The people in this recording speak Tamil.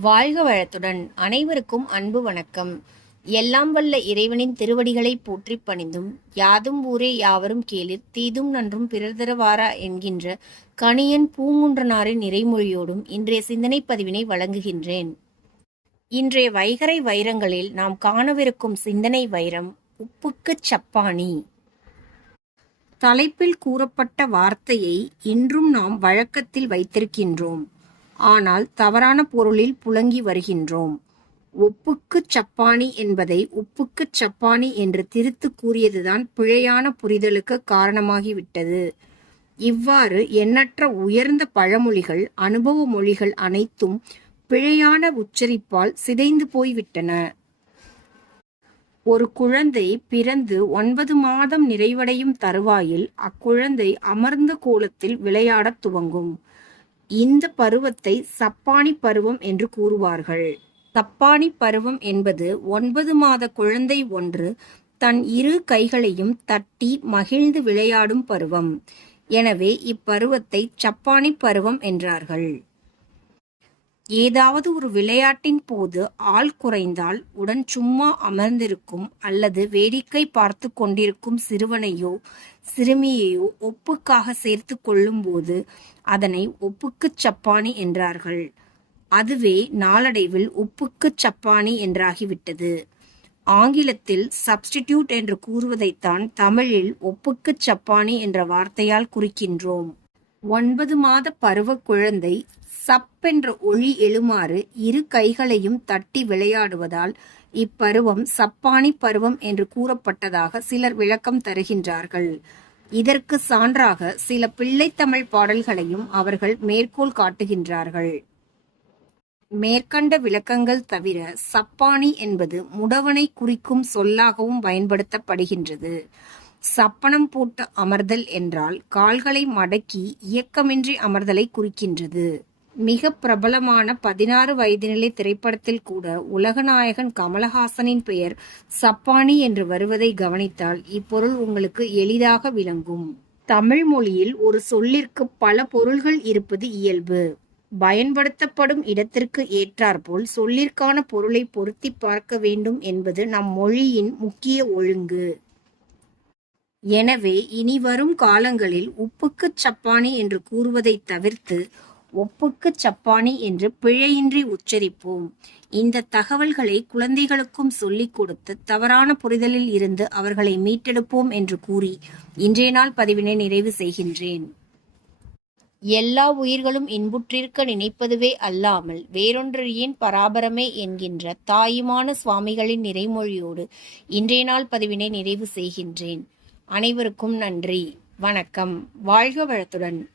வாழ்க வளத்துடன். அனைவருக்கும் அன்பு வணக்கம். எல்லாம் வல்ல இறைவனின் திருவடிகளை போற்றிப் பணிந்தும் யாதும் ஊரே யாவரும் கேளிர் தீதும் நன்றும் பிறர்தரவாரா என்கின்ற கணியன் பூங்குன்றனாரின் நிறைமொழியோடும் இன்றைய சிந்தனை பதிவினை வழங்குகின்றேன். இன்றைய வைகரை வைரங்களில் நாம் காணவிருக்கும் சிந்தனை வைரம் உப்புக்கு சப்பானி. தலைப்பில் கூறப்பட்ட வார்த்தையை இன்றும் நாம் வழக்கத்தில் வைத்திருக்கின்றோம். ஆனால் தவறான பொருளில் புழங்கி வருகின்றோம். ஒப்புக்குச் சப்பானி என்பதை உப்புக்குச் சப்பானி என்று திரித்து கூறியதுதான் பிழையான புரிதலுக்கு காரணமாகிவிட்டது. இவ்வாறு எண்ணற்ற உயர்ந்த பழமொழிகள் அனுபவ மொழிகள் அனைத்தும் பிழையான உச்சரிப்பால் சிதைந்து போய்விட்டன. ஒரு குழந்தை பிறந்து ஒன்பது மாதம் நிறைவடையும் தருவாயில் அக்குழந்தை அமர்ந்த கோலத்தில் விளையாடத் துவங்கும். இந்த பருவத்தை சப்பானி பருவம் என்று கூறுவார்கள். சப்பானி பருவம் என்பது ஒன்பது மாத குழந்தை ஒன்று தன் இரு கைகளையும் தட்டி மகிழ்ந்து விளையாடும் பருவம். எனவே இப்பருவத்தை சப்பானி பருவம் என்றார்கள். ஏதாவது ஒரு விளையாட்டின் போது ஆள் குறைந்தால் உடன் சும்மா அமர்ந்திருக்கும் அல்லது வேடிக்கை பார்த்து கொண்டிருக்கும் சிறுவனையோ சிறுமியையோ ஒப்புக்காக சேர்த்து கொள்ளும்போது அதனை ஒப்புக்குச் சப்பானி என்றார்கள். அதுவே நாளடைவில் உப்புக்குச் சப்பானி என்றாகிவிட்டது. ஆங்கிலத்தில் சப்ஸ்டிடியூட் என்று கூறுவதைத்தான் தமிழில் ஒப்புக்குச் சப்பானி என்ற வார்த்தையால் குறிக்கின்றோம். ஒன்பது மாத பருவ குழந்தை சப்பென்று ஒளி எழுமாறு இரு கைகளையும் தட்டி விளையாடுவதால் இப்பருவம் சப்பானி பருவம் என்று கூறப்பட்டதாக சிலர் விளக்கம் தருகின்றார்கள். இதற்கு சான்றாக சில பிள்ளைத்தமிழ் பாடல்களையும் அவர்கள் மேற்கோள் காட்டுகின்றார்கள். மேற்கண்ட விளக்கங்கள் தவிர சப்பானி என்பது முடவனை குறிக்கும் சொல்லாகவும் பயன்படுத்தப்படுகின்றது. சப்பனம் போட்டு அமர்தல் என்றால் கால்களை மடக்கி இயக்கமின்றி அமர்தலை குறிக்கின்றது. மிக பிரபலமான பதினாறு வயதினிலை திரைப்படத்தில் கூட உலகநாயகன் கமலஹாசனின் பெயர் சப்பானி என்று வருவதை கவனித்தால் இப்பொருள் உங்களுக்கு எளிதாக விளங்கும். தமிழ் மொழியில் ஒரு சொல்லிற்கு பல பொருள்கள் இருப்பது இயல்பு. பயன்படுத்தப்படும் இடத்திற்கு ஏற்றாற்போல் சொல்லிற்கான பொருளை பொருத்தி பார்க்க வேண்டும் என்பது நம் மொழியின் முக்கிய ஒழுங்கு. எனவே இனி வரும் காலங்களில் உப்புக்கு சப்பானி என்று கூறுவதை தவிர்த்து ஒப்புக்கு சப்பானி என்று பிழையின்றி உச்சரிப்போம். இந்த தகவல்களை குழந்தைகளுக்கும் சொல்லிக் கொடுத்து தவறான புரிதலில் இருந்து அவர்களை மீட்டெடுப்போம் என்று கூறி இன்றைய நாள் பதிவினை நிறைவு செய்கின்றேன். எல்லா உயிர்களும் இன்புற்றிருக்க நினைப்பதுவே அல்லாமல் வேறொன்றியின் பராபரமே என்கின்ற தாயுமான சுவாமிகளின் நிறைமொழியோடு இன்றைய நாள் பதிவினை நிறைவு செய்கின்றேன். அனைவருக்கும் நன்றி. வணக்கம். வாழ்க வளத்துடன்.